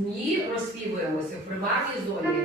голосні розспівуємося в приватній зоні.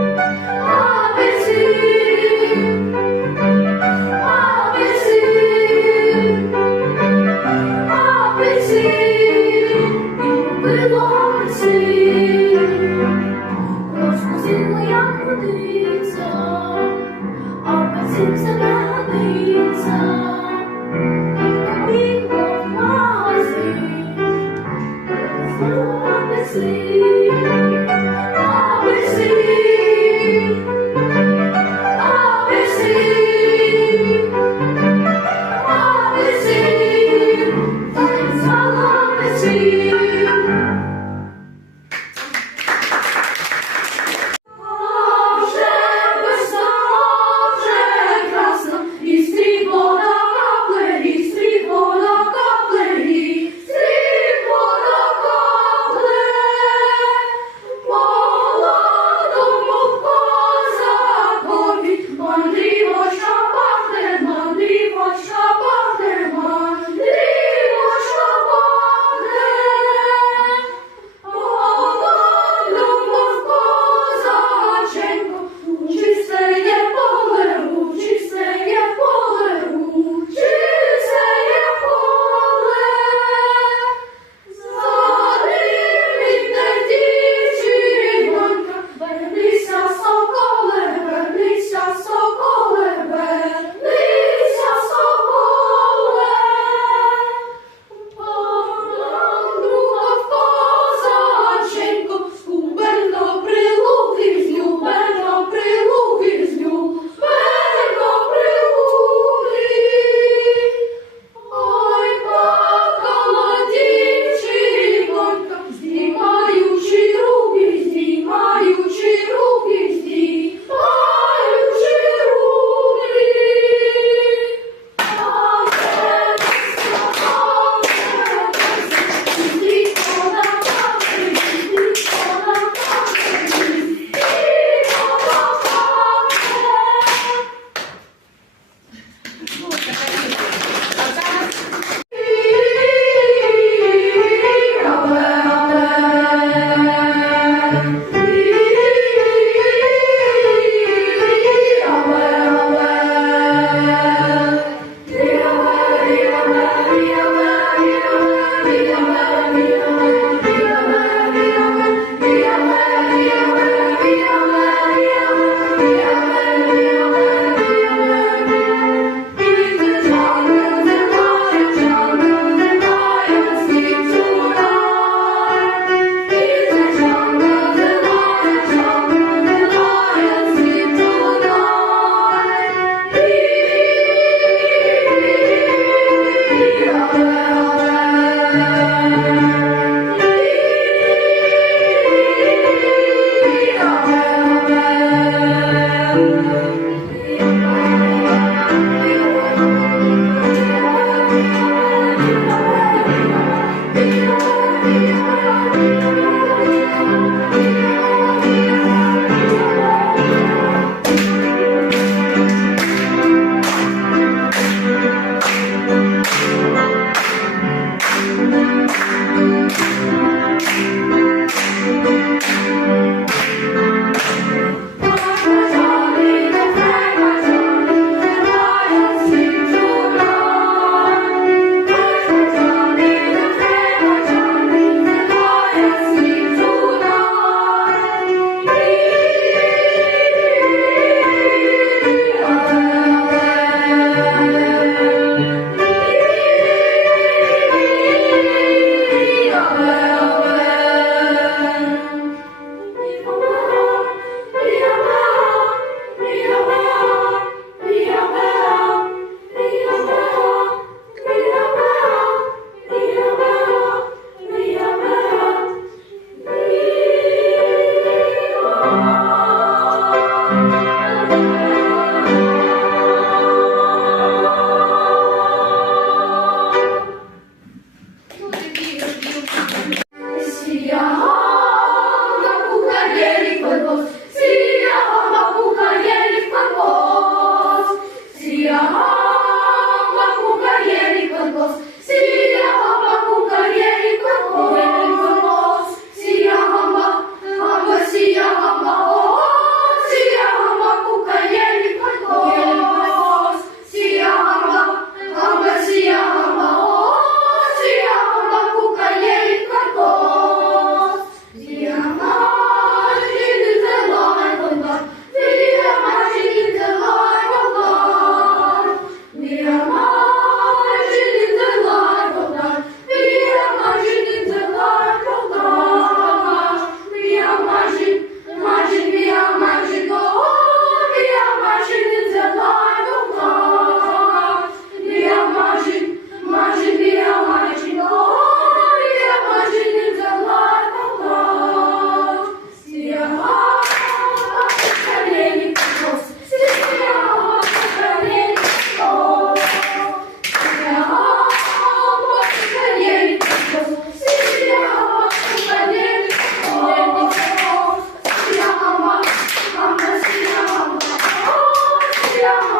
Yeah.